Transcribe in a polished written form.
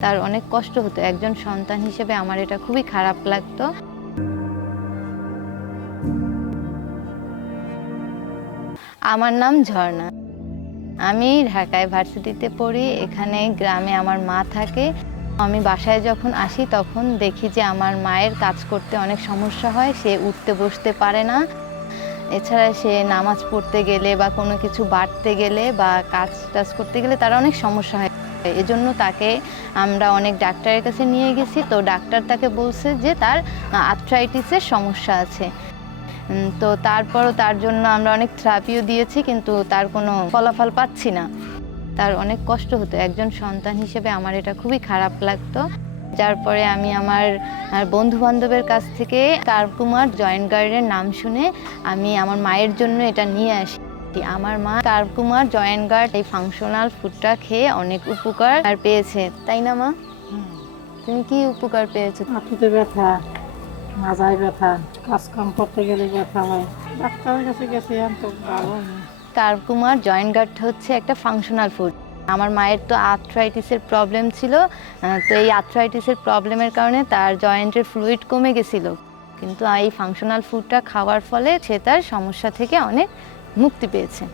তার অনেক কষ্ট হতো। একজন সন্তান হিসেবে আমার এটা খুবই খারাপ লাগতো। আমার নাম ঝর্ণা। আমি ঢাকায় ভার্সিটিতে পড়ি। এখানে গ্রামে আমার মা থাকে। আমি বাসায় যখন আসি তখন দেখি যে আমার মায়ের কাজ করতে অনেক সমস্যা হয়। সে উঠতে বসতে পারে না। এছাড়া সে নামাজ পড়তে গেলে বা কোনো কিছু বাটতে গেলে বা কাজ-টাজ করতে গেলে তার অনেক সমস্যা হয়। এজন্য তাকে আমরা অনেক ডাক্তারের কাছে নিয়ে গেছি। তো ডাক্তার তাকে বলছে যে তার আর্থ্রাইটিসের সমস্যা আছে। তো তারপরও তার জন্য আমরা অনেক থেরাপিও দিয়েছি, কিন্তু তার কোনো ফলাফল পাচ্ছি না। তার অনেক কষ্ট হতো। একজন সন্তান হিসেবে আমার এটা খুবই খারাপ লাগতো। যার পরে আমি আমার বন্ধু-বান্ধবের কাছ থেকে কার্কুমার জয়েন্ট গার্ডের নাম শুনে আমি আমার মায়ের জন্য এটা নিয়ে আসি। আমার মা কার্কুমার জয়েন্ট গার্ড এই ফাংশনাল ফুডটা খেয়ে অনেক উপকার পেয়েছে, তাই না মা? তুমি কি উপকার পেয়েছো? হাঁটুতে ব্যথা, মাথায় ব্যথা, কাজকাম করতে গেলে ব্যথা হয়। ডাক্তারের কাছে গেছে তো ভালো হয়নি। কার্কুমার জয়েন্ট গার্ড হচ্ছে একটা ফাংশনাল ফুড। আমার মায়ের তো আর্থ্রাইটিসের প্রবলেম ছিল। তো এই আর্থ্রাইটিসের প্রবলেমের কারণে তার জয়েন্টের ফ্লুইড কমে গেছিল। কিন্তু এই ফাংশনাল ফুডটা খাওয়ার ফলে সে তার সমস্যা থেকে অনেক মুক্তি পেয়েছে।